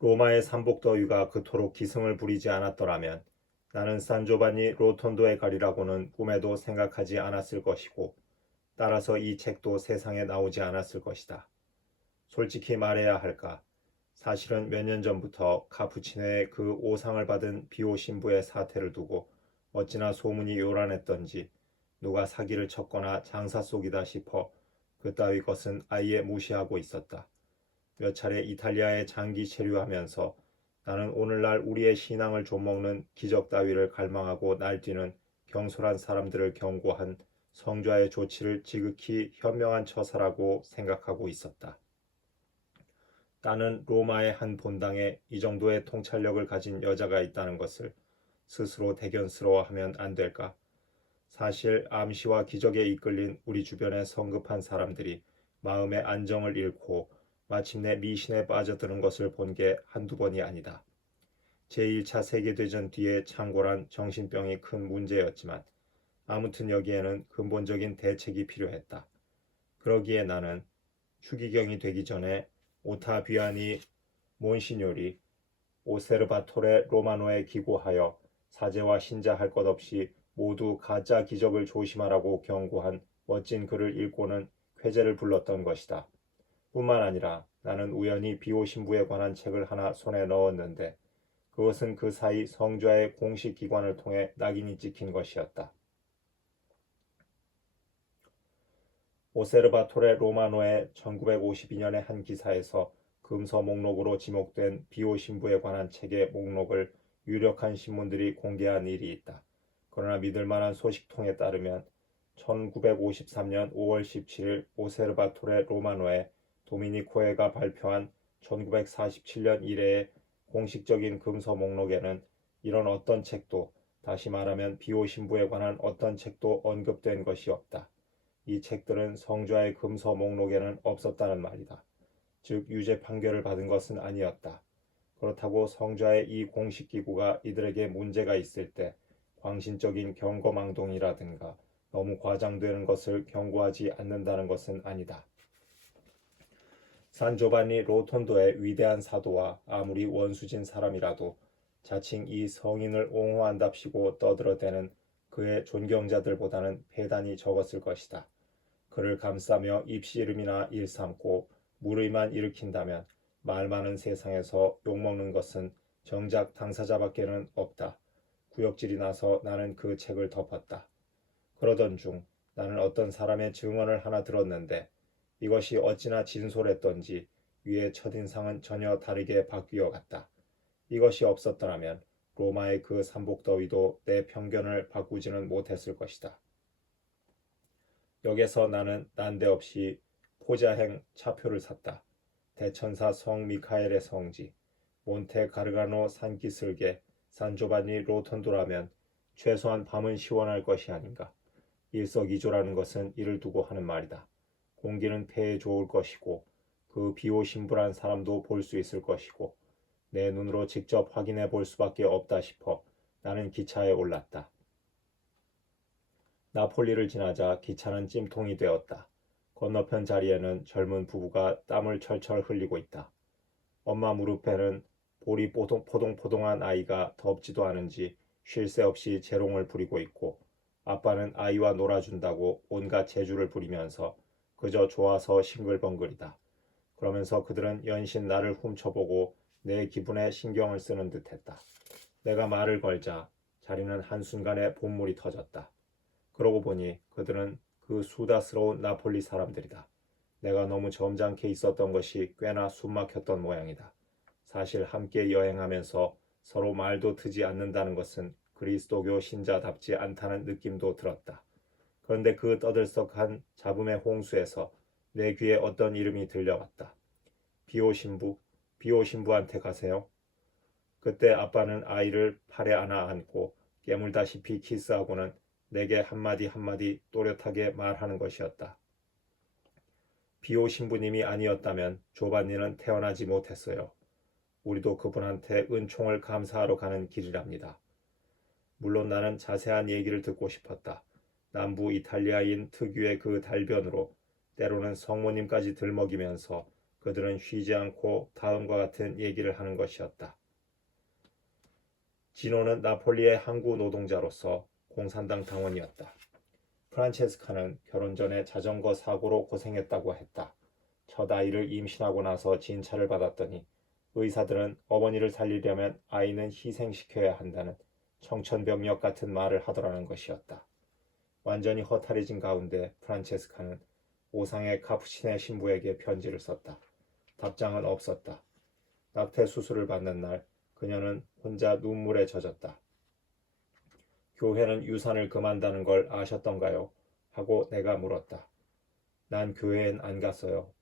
로마의 삼복더위가 그토록 기승을 부리지 않았더라면 나는 산조바니 로톤도에 가리라고는 꿈에도 생각하지 않았을 것이고 따라서 이 책도 세상에 나오지 않았을 것이다. 솔직히 말해야 할까? 사실은 몇 년 전부터 카푸치노의 그 오상을 받은 비오 신부의 사태를 두고 어찌나 소문이 요란했던지 누가 사기를 쳤거나 장사 속이다 싶어 그따위 것은 아예 무시하고 있었다. 몇 차례 이탈리아에 장기 체류하면서 나는 오늘날 우리의 신앙을 좀먹는 기적 따위를 갈망하고 날뛰는 경솔한 사람들을 경고한 성좌의 조치를 지극히 현명한 처사라고 생각하고 있었다. 나는 로마의 한 본당에 이 정도의 통찰력을 가진 여자가 있다는 것을 스스로 대견스러워하면 안 될까? 사실 암시와 기적에 이끌린 우리 주변의 성급한 사람들이 마음의 안정을 잃고 마침내 미신에 빠져드는 것을 본 게 한두 번이 아니다. 제1차 세계대전 뒤에 창궐한 정신병이 큰 문제였지만 아무튼 여기에는 근본적인 대책이 필요했다. 그러기에 나는 추기경이 되기 전에 오타비아니 몬시뇨리 오세르바토레 로마노에 기고하여 사제와 신자할 것 없이 모두 가짜 기적을 조심하라고 경고한 멋진 글을 읽고는 쾌재를 불렀던 것이다. 뿐만 아니라 나는 우연히 비오 신부에 관한 책을 하나 손에 넣었는데 그것은 그 사이 성좌의 공식 기관을 통해 낙인이 찍힌 것이었다. 오세르바토레 로마노의 1952년의 한 기사에서 금서 목록으로 지목된 비오 신부에 관한 책의 목록을 유력한 신문들이 공개한 일이 있다. 그러나 믿을 만한 소식통에 따르면 1953년 5월 17일 오세르바토레 로마노의 도미니코에가 발표한 1947년 이래의 공식적인 금서 목록에는 이런 어떤 책도, 다시 말하면 비오 신부에 관한 어떤 책도 언급된 것이 없다. 이 책들은 성좌의 금서 목록에는 없었다는 말이다. 즉 유죄 판결을 받은 것은 아니었다. 그렇다고 성좌의 이 공식 기구가 이들에게 문제가 있을 때 광신적인 경거망동이라든가 너무 과장되는 것을 경고하지 않는다는 것은 아니다. 산조바니 로톤도의 위대한 사도와 아무리 원수진 사람이라도 자칭 이 성인을 옹호한답시고 떠들어대는 그의 존경자들보다는 패단이 적었을 것이다. 그를 감싸며 입씨름이나 일삼고 무르의만 일으킨다면 말 많은 세상에서 욕먹는 것은 정작 당사자밖에는 없다. 구역질이 나서 나는 그 책을 덮었다. 그러던 중 나는 어떤 사람의 증언을 하나 들었는데 이것이 어찌나 진솔했던지 위의 첫인상은 전혀 다르게 바뀌어 갔다. 이것이 없었더라면 로마의 그 삼복더위도 내 편견을 바꾸지는 못했을 것이다. 역에서 나는 난데없이 포자행 차표를 샀다. 대천사 성 미카엘의 성지, 몬테 가르가노 산기슭에 산조바니 로톤도라면 최소한 밤은 시원할 것이 아닌가. 일석이조라는 것은 이를 두고 하는 말이다. 공기는 폐에 좋을 것이고 그 비오 신부란 사람도 볼 수 있을 것이고 내 눈으로 직접 확인해 볼 수밖에 없다 싶어 나는 기차에 올랐다. 나폴리를 지나자 기차는 찜통이 되었다. 건너편 자리에는 젊은 부부가 땀을 철철 흘리고 있다. 엄마 무릎에는 볼이 포동포동한 아이가 덥지도 않은지 쉴 새 없이 재롱을 부리고 있고 아빠는 아이와 놀아준다고 온갖 재주를 부리면서 그저 좋아서 싱글벙글이다. 그러면서 그들은 연신 나를 훔쳐보고 내 기분에 신경을 쓰는 듯했다. 내가 말을 걸자 자리는 한순간에 본물이 터졌다. 그러고 보니 그들은 그 수다스러운 나폴리 사람들이다. 내가 너무 점잖게 있었던 것이 꽤나 숨막혔던 모양이다. 사실 함께 여행하면서 서로 말도 트지 않는다는 것은 그리스도교 신자답지 않다는 느낌도 들었다. 그런데 그 떠들썩한 잡음의 홍수에서 내 귀에 어떤 이름이 들려왔다. 비오 신부, 비오 신부한테 가세요. 그때 아빠는 아이를 팔에 안아 안고 깨물다시피 키스하고는 내게 한마디 한마디 또렷하게 말하는 것이었다. 비오 신부님이 아니었다면 조반니는 태어나지 못했어요. 우리도 그분한테 은총을 감사하러 가는 길이랍니다. 물론 나는 자세한 얘기를 듣고 싶었다. 남부 이탈리아인 특유의 그 달변으로 때로는 성모님까지 들먹이면서 그들은 쉬지 않고 다음과 같은 얘기를 하는 것이었다. 진호는 나폴리의 항구 노동자로서 공산당 당원이었다. 프란체스카는 결혼 전에 자전거 사고로 고생했다고 했다. 첫 아이를 임신하고 나서 진찰을 받았더니 의사들은 어머니를 살리려면 아이는 희생시켜야 한다는 청천벽력 같은 말을 하더라는 것이었다. 완전히 허탈해진 가운데 프란체스카는 오상의 카푸치네 신부에게 편지를 썼다. 답장은 없었다. 낙태 수술을 받는 날 그녀는 혼자 눈물에 젖었다. 교회는 유산을 금한다는 걸 아셨던가요? 하고 내가 물었다. 난 교회엔 안 갔어요.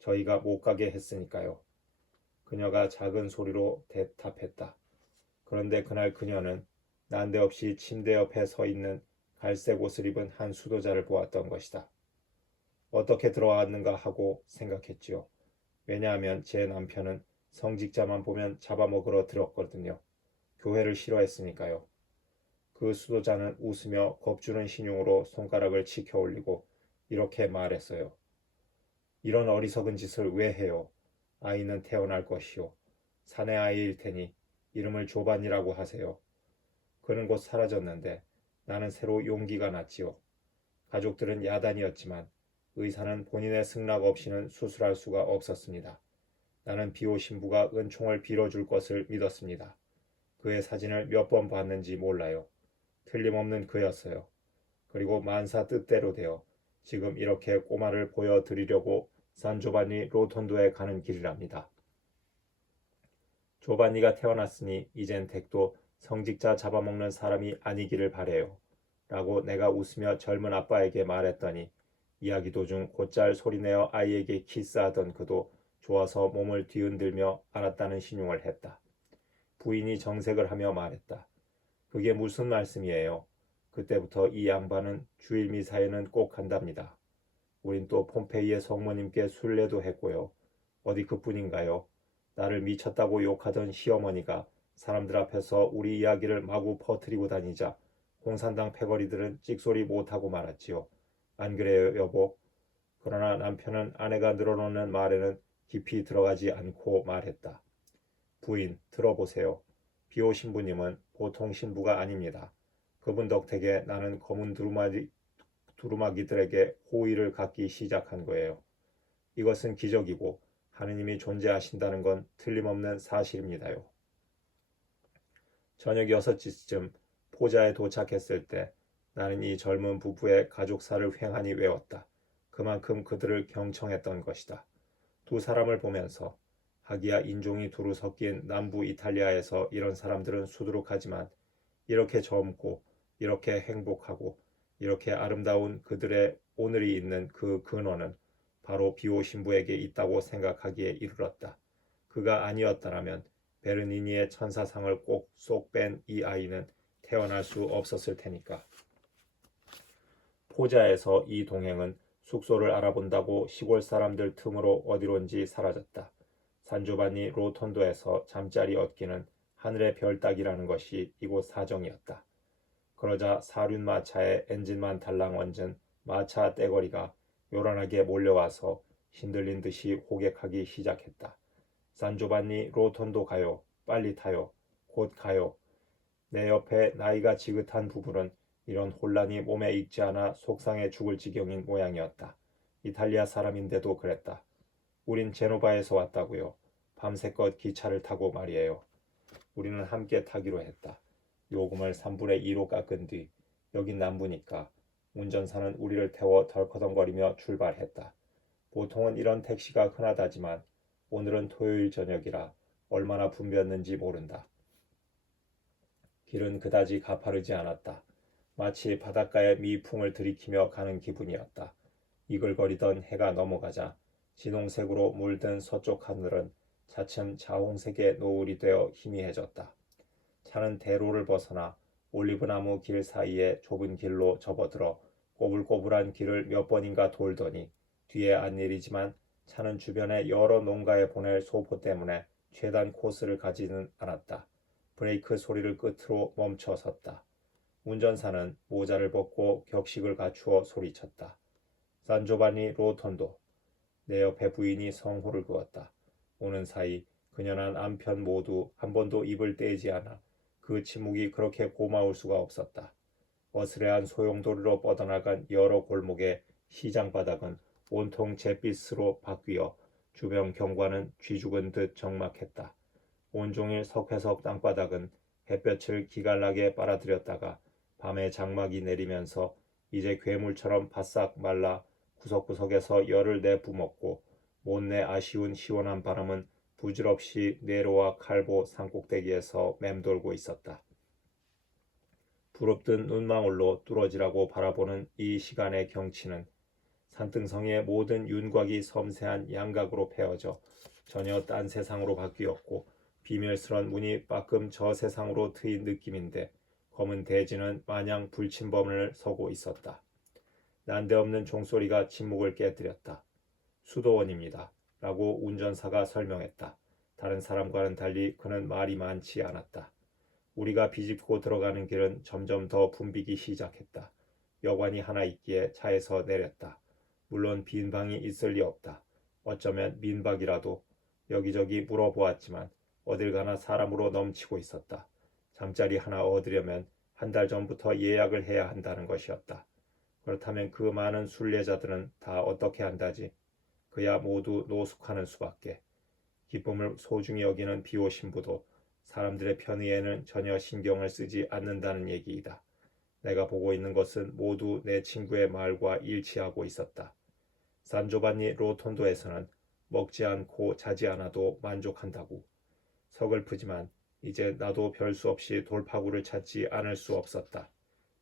저희가 못 가게 했으니까요. 그녀가 작은 소리로 대답했다. 그런데 그날 그녀는 난데없이 침대 옆에 서 있는 갈색 옷을 입은 한 수도자를 보았던 것이다. 어떻게 들어왔는가 하고 생각했지요. 왜냐하면 제 남편은 성직자만 보면 잡아먹으러 들었거든요. 교회를 싫어했으니까요. 그 수도자는 웃으며 겁주는 신용으로 손가락을 치켜 올리고 이렇게 말했어요. 이런 어리석은 짓을 왜 해요? 아이는 태어날 것이요. 사내 아이일 테니 이름을 조반이라고 하세요. 그는 곧 사라졌는데 나는 새로 용기가 났지요. 가족들은 야단이었지만 의사는 본인의 승낙 없이는 수술할 수가 없었습니다. 나는 비호 신부가 은총을 빌어줄 것을 믿었습니다. 그의 사진을 몇 번 봤는지 몰라요. 틀림없는 그였어요. 그리고 만사 뜻대로 되어 지금 이렇게 꼬마를 보여드리려고 산조바니 로톤도에 가는 길이랍니다. 조바니가 태어났으니 이젠 댁도 성직자 잡아먹는 사람이 아니기를 바래요. 라고 내가 웃으며 젊은 아빠에게 말했더니 이야기 도중 곧잘 소리내어 아이에게 키스하던 그도 좋아서 몸을 뒤흔들며 알았다는 신용을 했다. 부인이 정색을 하며 말했다. 그게 무슨 말씀이에요? 그때부터 이 양반은 주일 미사에는 꼭 간답니다. 우린 또 폼페이의 성모님께 순례도 했고요. 어디 그뿐인가요? 나를 미쳤다고 욕하던 시어머니가 사람들 앞에서 우리 이야기를 마구 퍼뜨리고 다니자 공산당 패거리들은 찍소리 못하고 말았지요. 안 그래요, 여보? 그러나 남편은 아내가 늘어놓는 말에는 깊이 들어가지 않고 말했다. 부인, 들어보세요. 비호 신부님은 보통 신부가 아닙니다. 그분 덕택에 나는 검은 두루마기들에게 호의를 갖기 시작한 거예요. 이것은 기적이고 하느님이 존재하신다는 건 틀림없는 사실입니다요. 저녁 6시쯤 포자에 도착했을 때 나는 이 젊은 부부의 가족사를 횡하니 외웠다. 그만큼 그들을 경청했던 것이다. 두 사람을 보면서 하기야 인종이 두루 섞인 남부 이탈리아에서 이런 사람들은 수두룩하지만 이렇게 젊고 이렇게 행복하고 이렇게 아름다운 그들의 오늘이 있는 그 근원은 바로 비호 신부에게 있다고 생각하기에 이르렀다. 그가 아니었다라면 베르니니의 천사상을 꼭 쏙 뺀 이 아이는 태어날 수 없었을 테니까. 포자에서 이 동행은 숙소를 알아본다고 시골 사람들 틈으로 어디론지 사라졌다. 산조바니 로톤도에서 잠자리 얻기는 하늘의 별 따기라는 것이 이곳 사정이었다. 그러자 사륜마차에 엔진만 달랑 얹은 마차 떼거리가 요란하게 몰려와서 신들린 듯이 호객하기 시작했다. 산조바니 로톤도 가요. 빨리 타요. 곧 가요. 내 옆에 나이가 지긋한 부부는 이런 혼란이 몸에 익지 않아 속상해 죽을 지경인 모양이었다. 이탈리아 사람인데도 그랬다. 우린 제노바에서 왔다고요. 밤새껏 기차를 타고 말이에요. 우리는 함께 타기로 했다. 요금을 3분의 2로 깎은 뒤 여긴 남부니까 운전사는 우리를 태워 덜커덩거리며 출발했다. 보통은 이런 택시가 흔하다지만 오늘은 토요일 저녁이라 얼마나 붐볐는지 모른다. 길은 그다지 가파르지 않았다. 마치 바닷가에 미풍을 들이키며 가는 기분이었다. 이글거리던 해가 넘어가자 진홍색으로 물든 서쪽 하늘은 차츰 자홍색의 노을이 되어 희미해졌다. 차는 대로를 벗어나 올리브나무 길 사이의 좁은 길로 접어들어 꼬불꼬불한 길을 몇 번인가 돌더니 뒤에 안 내리지만 차는 주변의 여러 농가에 보낼 소포 때문에 최단 코스를 가지는 않았다. 브레이크 소리를 끝으로 멈춰 섰다. 운전사는 모자를 벗고 격식을 갖추어 소리쳤다. 산조바니 로톤도. 내 옆에 부인이 성호를 그었다. 오는 사이 그녀나 남편 모두 한 번도 입을 떼지 않아 그 침묵이 그렇게 고마울 수가 없었다. 어스레한 소용돌이로 뻗어나간 여러 골목의 시장 바닥은 온통 잿빛으로 바뀌어 주변 경관은 쥐죽은 듯 적막했다. 온종일 석회석 땅바닥은 햇볕을 기갈나게 빨아들였다가 밤에 장막이 내리면서 이제 괴물처럼 바싹 말라 구석구석에서 열을 내뿜었고 못내 아쉬운 시원한 바람은 부질없이 네로와 칼보 산꼭대기에서 맴돌고 있었다. 부릅뜬 눈망울로 뚫어지라고 바라보는 이 시간의 경치는 산등성이의 모든 윤곽이 섬세한 양각으로 패어져 전혀 딴 세상으로 바뀌었고 비밀스런 문이 빠끔 저 세상으로 트인 느낌인데 검은 대지는 마냥 불침범을 서고 있었다. 난데없는 종소리가 침묵을 깨뜨렸다. 수도원입니다. 라고 운전사가 설명했다. 다른 사람과는 달리 그는 말이 많지 않았다. 우리가 비집고 들어가는 길은 점점 더 붐비기 시작했다. 여관이 하나 있기에 차에서 내렸다. 물론 빈 방이 있을 리 없다. 어쩌면 민박이라도. 여기저기 물어보았지만 어딜 가나 사람으로 넘치고 있었다. 잠자리 하나 얻으려면 한 달 전부터 예약을 해야 한다는 것이었다. 그렇다면 그 많은 순례자들은 다 어떻게 한다지? 그야 모두 노숙하는 수밖에. 기쁨을 소중히 여기는 비호 신부도 사람들의 편의에는 전혀 신경을 쓰지 않는다는 얘기이다. 내가 보고 있는 것은 모두 내 친구의 말과 일치하고 있었다. 산조반니 로톤도에서는 먹지 않고 자지 않아도 만족한다고. 서글프지만 이제 나도 별 수 없이 돌파구를 찾지 않을 수 없었다.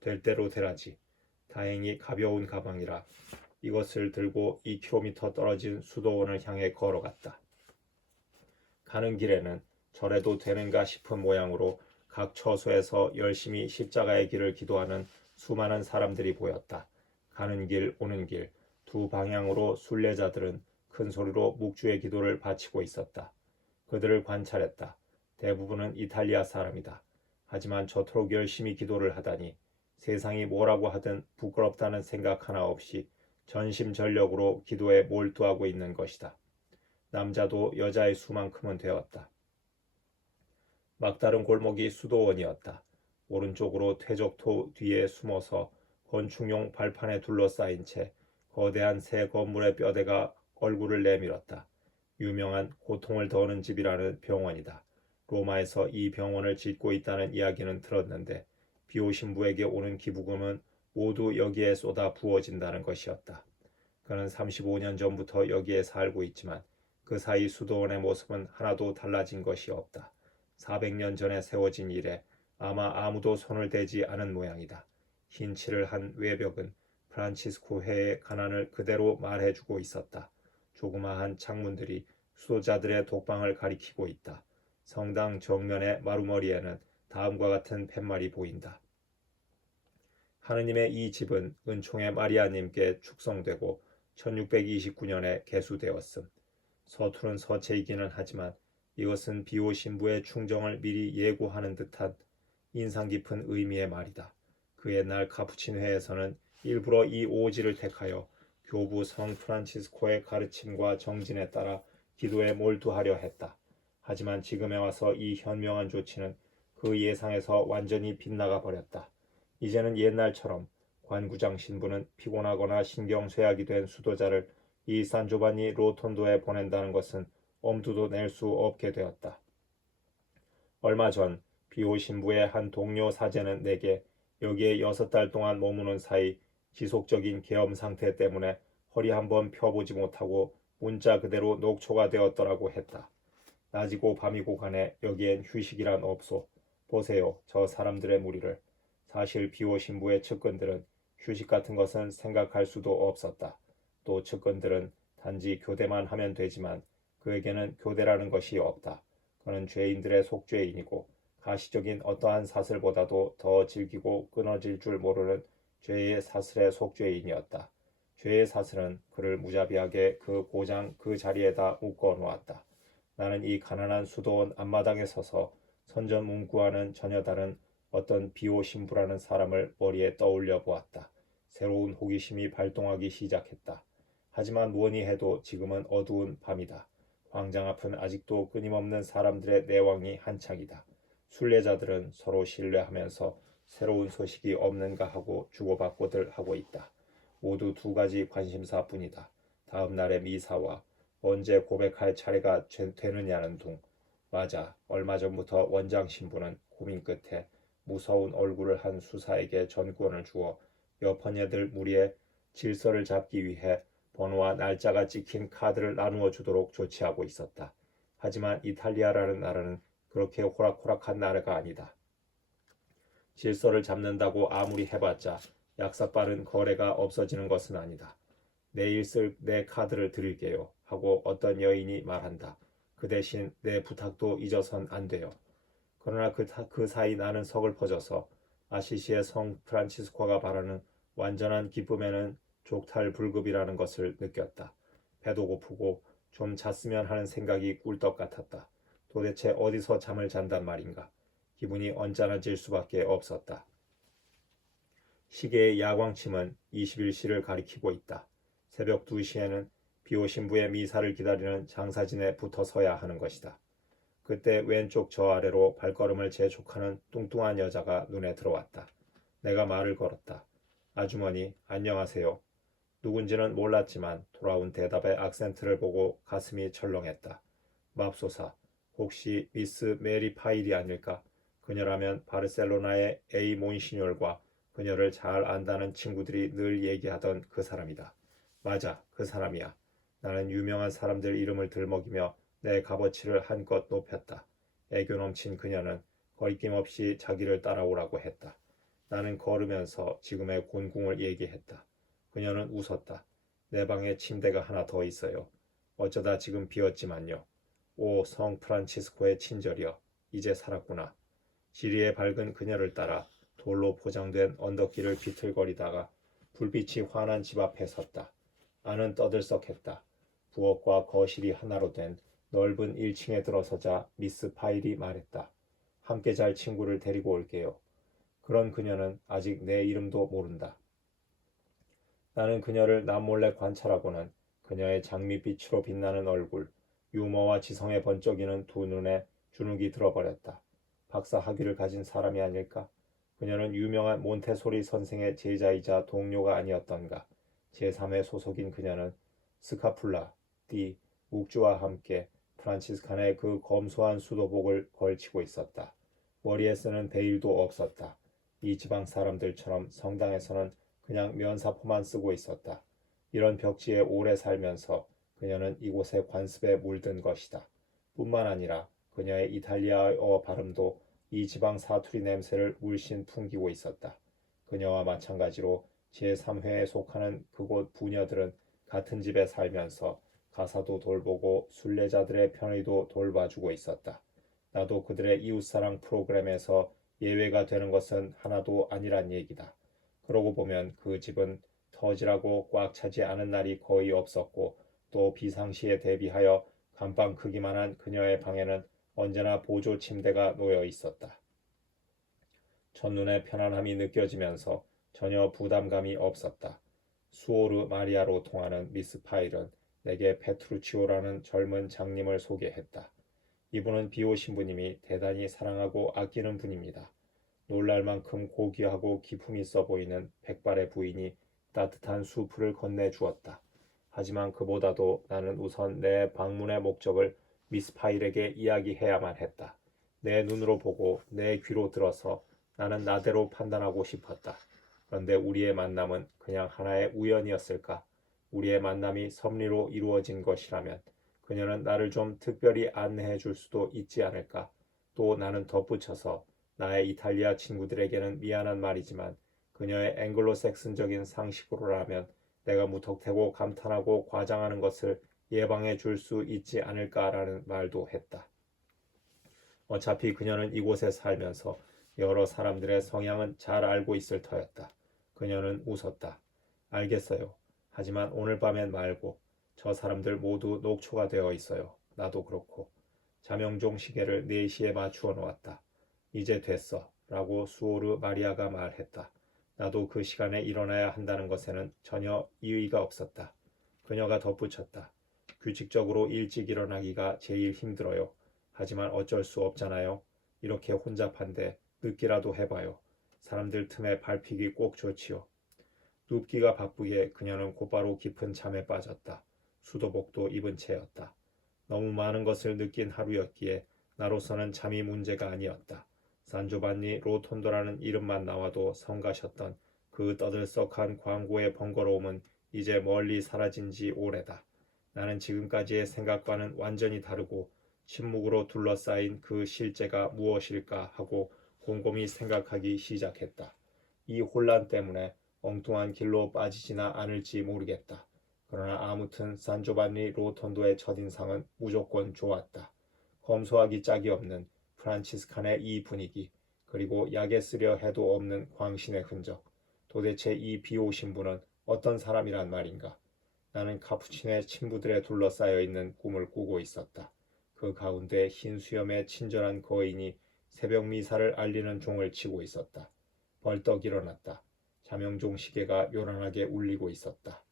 될 대로 되라지. 다행히 가벼운 가방이라 이것을 들고 2km 떨어진 수도원을 향해 걸어갔다. 가는 길에는 저래도 되는가 싶은 모양으로 각 처소에서 열심히 십자가의 길을 기도하는 수많은 사람들이 보였다. 가는 길 오는 길 두 방향으로 순례자들은 큰 소리로 묵주의 기도를 바치고 있었다. 그들을 관찰했다. 대부분은 이탈리아 사람이다. 하지만 저토록 열심히 기도를 하다니 세상이 뭐라고 하든 부끄럽다는 생각 하나 없이 전심전력으로 기도에 몰두하고 있는 것이다. 남자도 여자의 수만큼은 되었다. 막다른 골목이 수도원이었다. 오른쪽으로 퇴적토 뒤에 숨어서 건축용 발판에 둘러싸인 채 거대한 새 건물의 뼈대가 얼굴을 내밀었다. 유명한 고통을 더하는 집이라는 병원이다. 로마에서 이 병원을 짓고 있다는 이야기는 들었는데 비오 신부에게 오는 기부금은 모두 여기에 쏟아 부어진다는 것이었다. 그는 35년 전부터 여기에 살고 있지만 그 사이 수도원의 모습은 하나도 달라진 것이 없다. 400년 전에 세워진 이래 아마 아무도 손을 대지 않은 모양이다. 흰 칠을 한 외벽은 프란치스코 회의 가난을 그대로 말해주고 있었다. 조그마한 창문들이 수도자들의 독방을 가리키고 있다. 성당 정면의 마루머리에는 다음과 같은 팻말이 보인다. 하느님의 이 집은 은총의 마리아님께 축성되고 1629년에 개수되었음. 서투른 서체이기는 하지만 이것은 비오 신부의 충정을 미리 예고하는 듯한 인상 깊은 의미의 말이다. 그 옛날 카푸친회에서는 일부러 이 오지를 택하여 교부 성 프란치스코의 가르침과 정진에 따라 기도에 몰두하려 했다. 하지만 지금에 와서 이 현명한 조치는 그 예상에서 완전히 빗나가 버렸다. 이제는 옛날처럼 관구장 신부는 피곤하거나 신경쇠약이 된 수도자를 이 산조바니 로톤도에 보낸다는 것은 엄두도 낼 수 없게 되었다. 얼마 전 비오 신부의 한 동료 사제는 내게 여기에 6달 동안 머무는 사이 지속적인 계엄 상태 때문에 허리 한번 펴보지 못하고 문자 그대로 녹초가 되었더라고 했다. 낮이고 밤이고 간에 여기엔 휴식이란 없소. 보세요, 저 사람들의 무리를. 사실 비오 신부의 측근들은 휴식 같은 것은 생각할 수도 없었다. 또 측근들은 단지 교대만 하면 되지만 그에게는 교대라는 것이 없다. 그는 죄인들의 속죄인이고 가시적인 어떠한 사슬보다도 더 질기고 끊어질 줄 모르는 죄의 사슬의 속죄인이었다. 죄의 사슬은 그를 무자비하게 그 고장 그 자리에다 묶어 놓았다. 나는 이 가난한 수도원 앞마당에 서서 선전문구와는 전혀 다른 어떤 비오 신부라는 사람을 머리에 떠올려 보았다. 새로운 호기심이 발동하기 시작했다. 하지만 뭐니 해도 지금은 어두운 밤이다. 광장 앞은 아직도 끊임없는 사람들의 내왕이 한창이다. 순례자들은 서로 신뢰하면서 새로운 소식이 없는가 하고 주고받고들 하고 있다. 모두 두 가지 관심사뿐이다. 다음 날의 미사와 언제 고백할 차례가 되느냐는 둥. 맞아. 얼마 전부터 원장 신부는 고민 끝에 무서운 얼굴을 한 수사에게 전권을 주어 여퍼녀들 무리의 질서를 잡기 위해 번호와 날짜가 찍힌 카드를 나누어 주도록 조치하고 있었다. 하지만 이탈리아라는 나라는 그렇게 호락호락한 나라가 아니다. 질서를 잡는다고 아무리 해봤자 약삭빠른 거래가 없어지는 것은 아니다. 내일 쓸 내 카드를 드릴게요 하고 어떤 여인이 말한다. 그 대신 내 부탁도 잊어선 안 돼요. 그러나 그 사이 나는 서글퍼져서 아시시의 성 프란치스코가 바라는 완전한 기쁨에는 족탈불급이라는 것을 느꼈다. 배도 고프고 좀 잤으면 하는 생각이 꿀떡 같았다. 도대체 어디서 잠을 잔단 말인가. 기분이 언짢아질 수밖에 없었다. 시계의 야광침은 21시를 가리키고 있다. 새벽 2시에는 비오 신부의 미사를 기다리는 장사진에 붙어 서야 하는 것이다. 그때 왼쪽 저 아래로 발걸음을 재촉하는 뚱뚱한 여자가 눈에 들어왔다. 내가 말을 걸었다. 아주머니, 안녕하세요. 누군지는 몰랐지만 돌아온 대답의 악센트를 보고 가슴이 철렁했다. 맙소사, 혹시 미스 메리 파일이 아닐까? 그녀라면 바르셀로나의 A 몬시뇰과 그녀를 잘 안다는 친구들이 늘 얘기하던 그 사람이다. 맞아, 그 사람이야. 나는 유명한 사람들 이름을 들먹이며 내 값어치를 한껏 높였다. 애교 넘친 그녀는 거리낌 없이 자기를 따라오라고 했다. 나는 걸으면서 지금의 곤궁을 얘기했다. 그녀는 웃었다. 내 방에 침대가 하나 더 있어요. 어쩌다 지금 비었지만요. 오, 성 프란치스코의 친절이여. 이제 살았구나. 지리에 밝은 그녀를 따라 돌로 포장된 언덕길을 비틀거리다가 불빛이 환한 집 앞에 섰다. 안은 떠들썩했다. 부엌과 거실이 하나로 된 넓은 1층에 들어서자 미스 파일이 말했다. 함께 잘 친구를 데리고 올게요. 그런 그녀는 아직 내 이름도 모른다. 나는 그녀를 남몰래 관찰하고는 그녀의 장밋빛으로 빛나는 얼굴, 유머와 지성에 번쩍이는 두 눈에 주눅이 들어버렸다. 박사 학위를 가진 사람이 아닐까? 그녀는 유명한 몬테소리 선생의 제자이자 동료가 아니었던가? 제3회 소속인 그녀는 스카풀라, 띠, 묵주와 함께 프란치스칸의 그 검소한 수도복을 걸치고 있었다. 머리에 쓰는 베일도 없었다. 이 지방 사람들처럼 성당에서는 그냥 면사포만 쓰고 있었다. 이런 벽지에 오래 살면서 그녀는 이곳의 관습에 물든 것이다. 뿐만 아니라 그녀의 이탈리아어 발음도 이 지방 사투리 냄새를 물씬 풍기고 있었다. 그녀와 마찬가지로 제3회에 속하는 그곳 부녀들은 같은 집에 살면서 가사도 돌보고 순례자들의 편의도 돌봐주고 있었다. 나도 그들의 이웃사랑 프로그램에서 예외가 되는 것은 하나도 아니란 얘기다. 그러고 보면 그 집은 터지라고 꽉 차지 않은 날이 거의 없었고 또 비상시에 대비하여 감방 크기만한 그녀의 방에는 언제나 보조 침대가 놓여 있었다. 첫눈에 편안함이 느껴지면서 전혀 부담감이 없었다. 수오르 마리아로 통하는 미스 파일은 내게 페트루치오라는 젊은 장님을 소개했다. 이분은 비오 신부님이 대단히 사랑하고 아끼는 분입니다. 놀랄 만큼 고귀하고 기품 있어 보이는 백발의 부인이 따뜻한 수프를 건네주었다. 하지만 그보다도 나는 우선 내 방문의 목적을 미스 파일에게 이야기해야만 했다. 내 눈으로 보고 내 귀로 들어서 나는 나대로 판단하고 싶었다. 그런데 우리의 만남은 그냥 하나의 우연이었을까? 우리의 만남이 섭리로 이루어진 것이라면 그녀는 나를 좀 특별히 안내해 줄 수도 있지 않을까? 또 나는 덧붙여서 나의 이탈리아 친구들에게는 미안한 말이지만 그녀의 앵글로색슨적인 상식으로라면 내가 무턱대고 감탄하고 과장하는 것을 예방해 줄 수 있지 않을까라는 말도 했다. 어차피 그녀는 이곳에 살면서 여러 사람들의 성향은 잘 알고 있을 터였다. 그녀는 웃었다. 알겠어요. 하지만 오늘 밤엔 말고 저 사람들 모두 녹초가 되어 있어요. 나도 그렇고. 자명종 시계를 4시에 맞추어 놓았다. 이제 됐어. 라고 수오르 마리아가 말했다. 나도 그 시간에 일어나야 한다는 것에는 전혀 이의가 없었다. 그녀가 덧붙였다. 규칙적으로 일찍 일어나기가 제일 힘들어요. 하지만 어쩔 수 없잖아요. 이렇게 혼잡한데 늦기라도 해봐요. 사람들 틈에 밟히기 꼭 좋지요. 눕기가 바쁘게 그녀는 곧바로 깊은 잠에 빠졌다. 수도복도 입은 채였다. 너무 많은 것을 느낀 하루였기에 나로서는 잠이 문제가 아니었다. 산조반니 로톤도라는 이름만 나와도 성가셨던 그 떠들썩한 광고의 번거로움은 이제 멀리 사라진 지 오래다. 나는 지금까지의 생각과는 완전히 다르고 침묵으로 둘러싸인 그 실제가 무엇일까 하고 곰곰이 생각하기 시작했다. 이 혼란 때문에 엉뚱한 길로 빠지지나 않을지 모르겠다. 그러나 아무튼 산조반니 로톤도의 첫인상은 무조건 좋았다. 검소하기 짝이 없는 프란치스칸의 이 분위기, 그리고 약에 쓰려 해도 없는 광신의 흔적. 도대체 이 비오신 분은 어떤 사람이란 말인가? 나는 카푸친의 친구들에 둘러싸여 있는 꿈을 꾸고 있었다. 그 가운데 흰 수염의 친절한 거인이 새벽 미사를 알리는 종을 치고 있었다. 벌떡 일어났다. 자명종 시계가 요란하게 울리고 있었다.